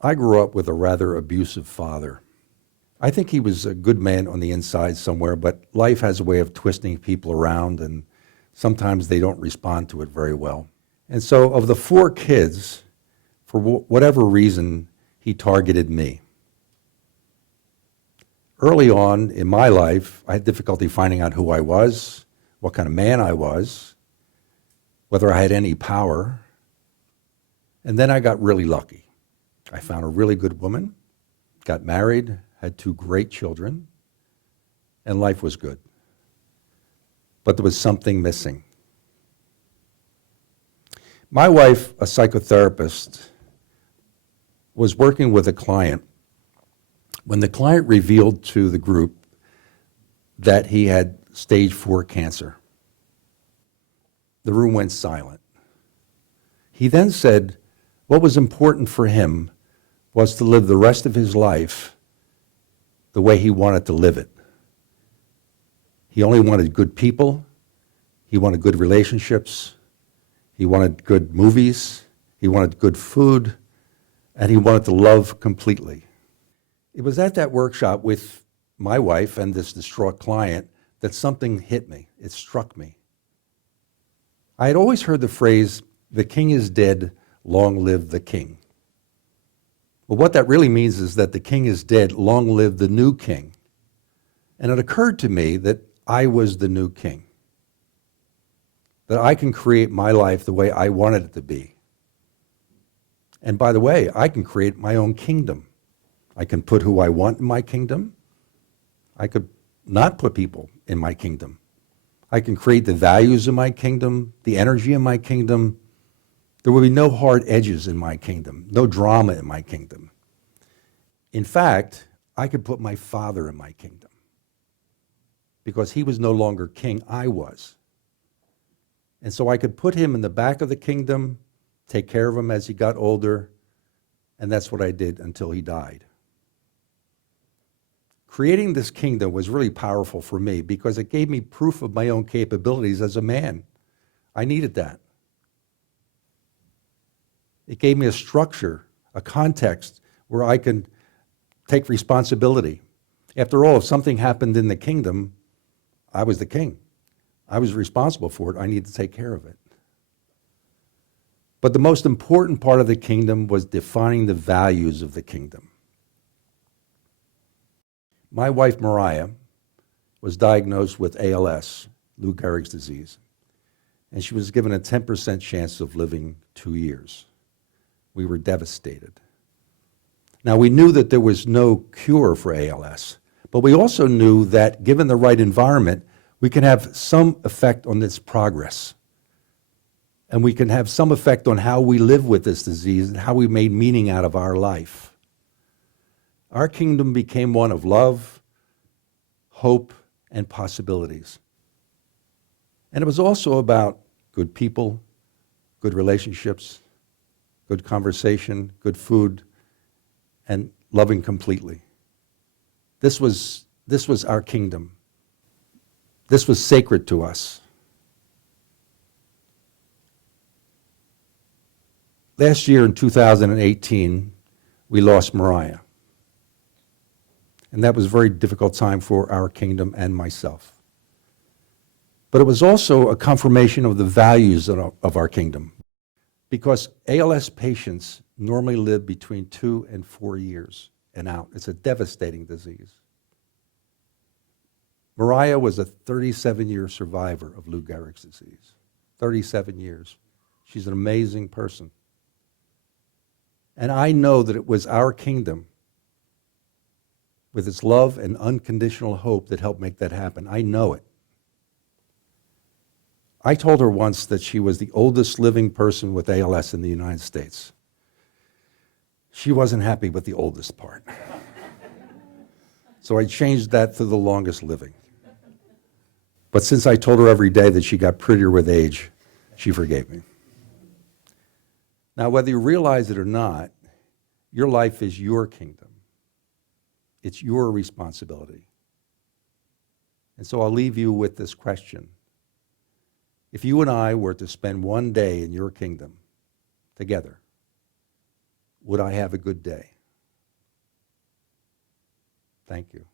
I grew up with a rather abusive father. I think he was a good man on the inside somewhere, but life has a way of twisting people around, and sometimes they don't respond to it very well. And so, of the four kids, for whatever reason, he targeted me. Early on in my life, I had difficulty finding out who I was, what kind of man I was, whether I had any power. And then I got really lucky. I found a really good woman, got married, had two great children, and life was good. But there was something missing. My wife, a psychotherapist, was working with a client when the client revealed to the group that he had stage 4 cancer. The room went silent. He then said what was important for him was to live the rest of his life the way he wanted to live it. He only wanted good people, he wanted good relationships, he wanted good movies, he wanted good food, and he wanted to love completely. It was at that workshop with my wife and this distraught client that something hit me. It struck me. I had always heard the phrase, "The king is dead, long live the king." Well, what that really means is that the king is dead, long live the new king. And it occurred to me that I was the new king, that I can create my life the way I wanted it to be. And by the way, I can create my own kingdom. I can put who I want in my kingdom. I could not put people in my kingdom. I can create the values in my kingdom, the energy in my kingdom. There will be no hard edges in my kingdom, no drama in my kingdom. In fact, I could put my father in my kingdom because he was no longer king, I was. And so I could put him in the back of the kingdom, take care of him as he got older, and that's what I did until he died. Creating this kingdom was really powerful for me because it gave me proof of my own capabilities as a man. I needed that. It gave me a structure, a context where I can take responsibility. After all, if something happened in the kingdom, I was the king. I was responsible for it. I needed to take care of it. But the most important part of the kingdom was defining the values of the kingdom. My wife, Mariah, was diagnosed with ALS, Lou Gehrig's disease, and she was given a 10% chance of living 2 years. We were devastated. Now, we knew that there was no cure for ALS, but we also knew that given the right environment, we can have some effect on its progress. And we can have some effect on how we live with this disease and how we made meaning out of our life. Our kingdom became one of love, hope, and possibilities. And it was also about good people, good relationships, good conversation, good food, and loving completely. This was our kingdom. This was sacred to us. Last year in 2018, we lost Mariah. And that was a very difficult time for our kingdom and myself. But it was also a confirmation of the values of our kingdom. Because ALS patients normally live between 2 and 4 years and out. It's a devastating disease. Mariah was a 37-year survivor of Lou Gehrig's disease. 37 years. She's an amazing person. And I know that it was our kingdom, with its love and unconditional hope, that helped make that happen. I know it. I told her once that she was the oldest living person with ALS in the United States. She wasn't happy with the oldest part. So I changed that to the longest living. But since I told her every day that she got prettier with age, she forgave me. Now, whether you realize it or not, your life is your kingdom. It's your responsibility. And so I'll leave you with this question. If you and I were to spend one day in your kingdom together, would I have a good day? Thank you.